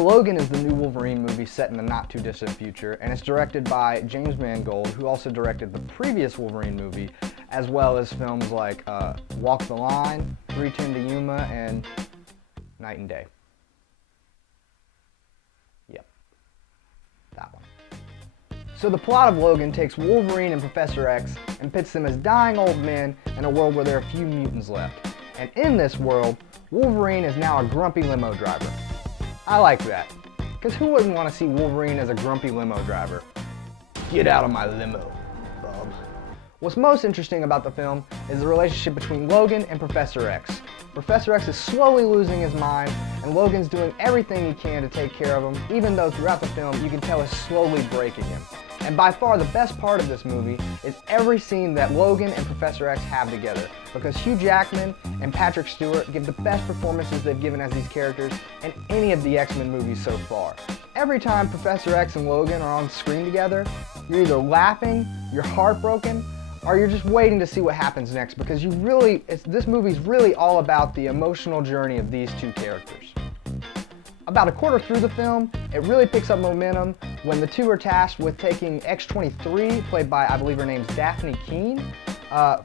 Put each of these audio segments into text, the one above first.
So Logan is the new Wolverine movie set in the not too distant future, and it's directed by James Mangold, who also directed the previous Wolverine movie, as well as films like Walk the Line, 3:10 to Yuma, and Night and Day. Yep, that one. So the plot of Logan takes Wolverine and Professor X and pits them as dying old men in a world where there are few mutants left. And in this world, Wolverine is now a grumpy limo driver. I like that, because who wouldn't want to see Wolverine as a grumpy limo driver? Get out of my limo, bub. What's most interesting about the film is the relationship between Logan and Professor X. Professor X is slowly losing his mind, and Logan's doing everything he can to take care of him, even though throughout the film you can tell he's slowly breaking him. And by far the best part of this movie is every scene that Logan and Professor X have together, because Hugh Jackman and Patrick Stewart give the best performances they've given as these characters in any of the X-Men movies so far. Every time Professor X and Logan are on screen together, you're either laughing, you're heartbroken, or you're just waiting to see what happens next, because this movie's really all about the emotional journey of these two characters. About a quarter through the film, it really picks up momentum when the two are tasked with taking X-23, played by, I believe her name's Daphne Keane,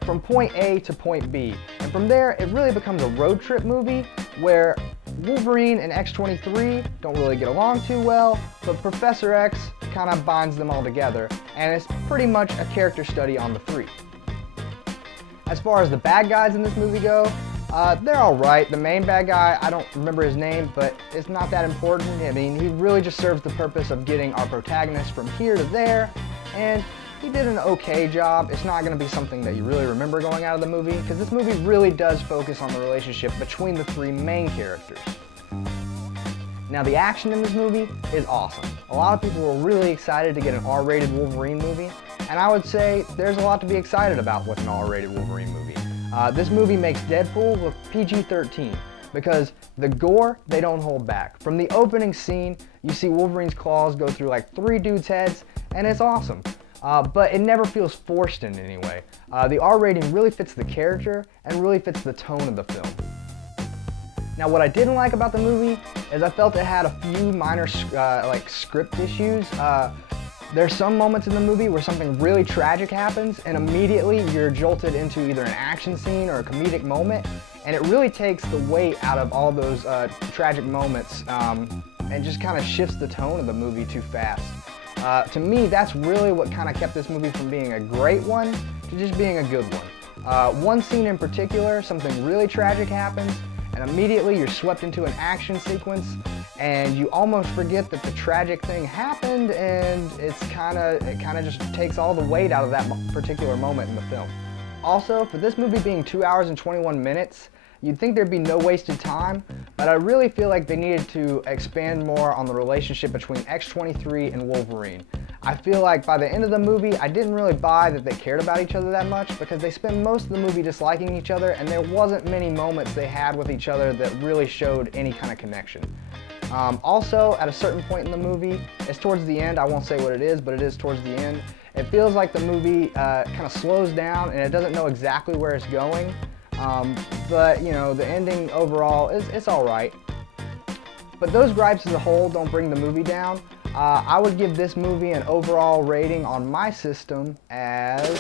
from point A to point B. And from there, it really becomes a road trip movie where Wolverine and X-23 don't really get along too well, but Professor X kind of binds them all together, and it's pretty much a character study on the three. As far as the bad guys in this movie go, they're alright. The main bad guy, I don't remember his name, but it's not that important. I mean, he really just serves the purpose of getting our protagonist from here to there, and he did an okay job. It's not going to be something that you really remember going out of the movie, because this movie really does focus on the relationship between the three main characters. Now, the action in this movie is awesome. A lot of people were really excited to get an R-rated Wolverine movie, and I would say there's a lot to be excited about with an R-rated Wolverine movie. This movie makes Deadpool look PG-13 because the gore, they don't hold back. From the opening scene, you see Wolverine's claws go through like 3 dudes' heads, and it's awesome. But it never feels forced in any way. The R rating really fits the character and really fits the tone of the film. Now, what I didn't like about the movie is I felt it had a few minor script issues. There's some moments in the movie where something really tragic happens, and immediately you're jolted into either an action scene or a comedic moment, and it really takes the weight out of all those tragic moments and just kind of shifts the tone of the movie too fast. To me, that's really what kind of kept this movie from being a great one to just being a good one. One scene in particular, something really tragic happens, and immediately you're swept into an action sequence, and you almost forget that the tragic thing happened, and it kind of just takes all the weight out of that particular moment in the film. Also, for this movie being 2 hours and 21 minutes, you'd think there'd be no wasted time, but I really feel like they needed to expand more on the relationship between X-23 and Wolverine. I feel like by the end of the movie, I didn't really buy that they cared about each other that much, because they spent most of the movie disliking each other, and there wasn't many moments they had with each other that really showed any kind of connection. Also, at a certain point in the movie, it's towards the end, I won't say what it is, but it is towards the end, it feels like the movie kind of slows down and it doesn't know exactly where it's going. But you know, the ending overall it's alright. But those gripes as a whole don't bring the movie down. I would give this movie an overall rating on my system as a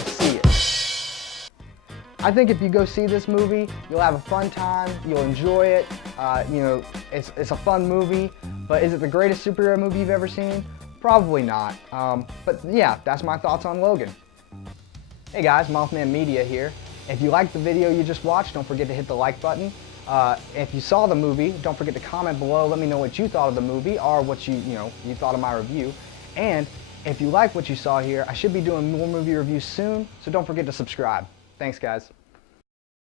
C. I think if you go see this movie, you'll have a fun time, you'll enjoy it. You know, it's a fun movie, but is it the greatest superhero movie you've ever seen? Probably not. But yeah, that's my thoughts on Logan. Hey guys, Mothman Media here. If you liked the video you just watched, don't forget to hit the like button. If you saw the movie, don't forget to comment below. Let me know what you thought of the movie or what you thought of my review. And if you like what you saw here, I should be doing more movie reviews soon, so don't forget to subscribe. Thanks, guys.